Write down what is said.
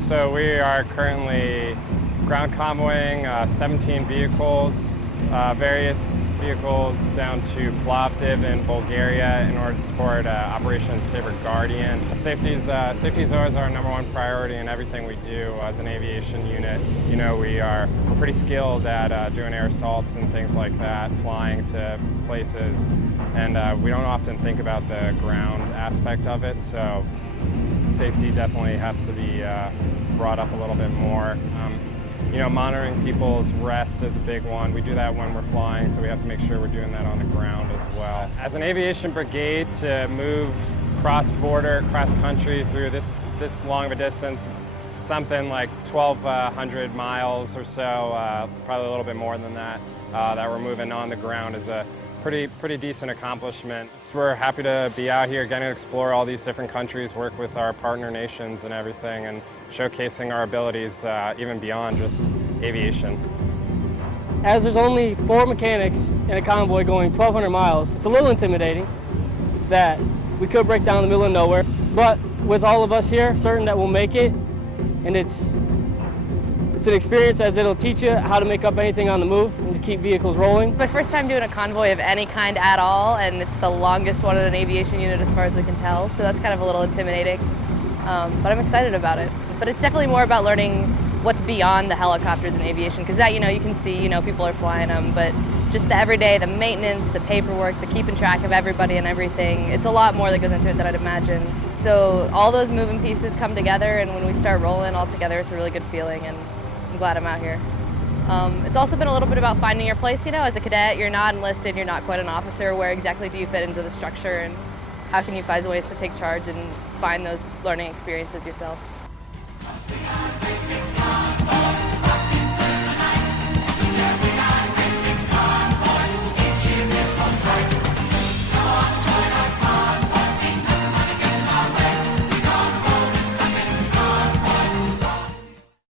So we are currently ground convoying 17 vehicles, various vehicles down to Plovdiv in Bulgaria in order to support Operation Saber Guardian. Safety is always our #1 priority in everything we do as an aviation unit. You know, we're pretty skilled at doing air assaults and things like that, flying to places, and we don't often think about the ground aspect of it, so safety definitely has to be brought up a little bit more. You know, monitoring people's rest is a big one. We do that when we're flying, so we have to make sure we're doing that on the ground as well. As an aviation brigade, to move cross-border, cross-country through this long of a distance, it's something like 1,200 miles or so, probably a little bit more than that, that we're moving on the ground is a pretty decent accomplishment. So we're happy to be out here, getting to explore all these different countries, work with our partner nations and everything, and showcasing our abilities even beyond just aviation. As there's only 4 mechanics in a convoy going 1,200 miles, it's a little intimidating that we could break down in the middle of nowhere, but with all of us here, certain that we'll make it, and it's an experience as it'll teach you how to make up anything on the move and to keep vehicles rolling. My first time doing a convoy of any kind at all, and it's the longest one in an aviation unit as far as we can tell, so that's kind of a little intimidating, but I'm excited about it. But it's definitely more about learning what's beyond the helicopters in aviation, because that, you know, you can see, you know, people are flying them, but just the everyday, the maintenance, the paperwork, the keeping track of everybody and everything, it's a lot more that goes into it than I'd imagine. So all those moving pieces come together, and when we start rolling all together, it's a really good feeling, and I'm glad I'm out here. It's also been a little bit about finding your place, you know, as a cadet, you're not enlisted, you're not quite an officer, where exactly do you fit into the structure, and how can you find ways to take charge and find those learning experiences yourself?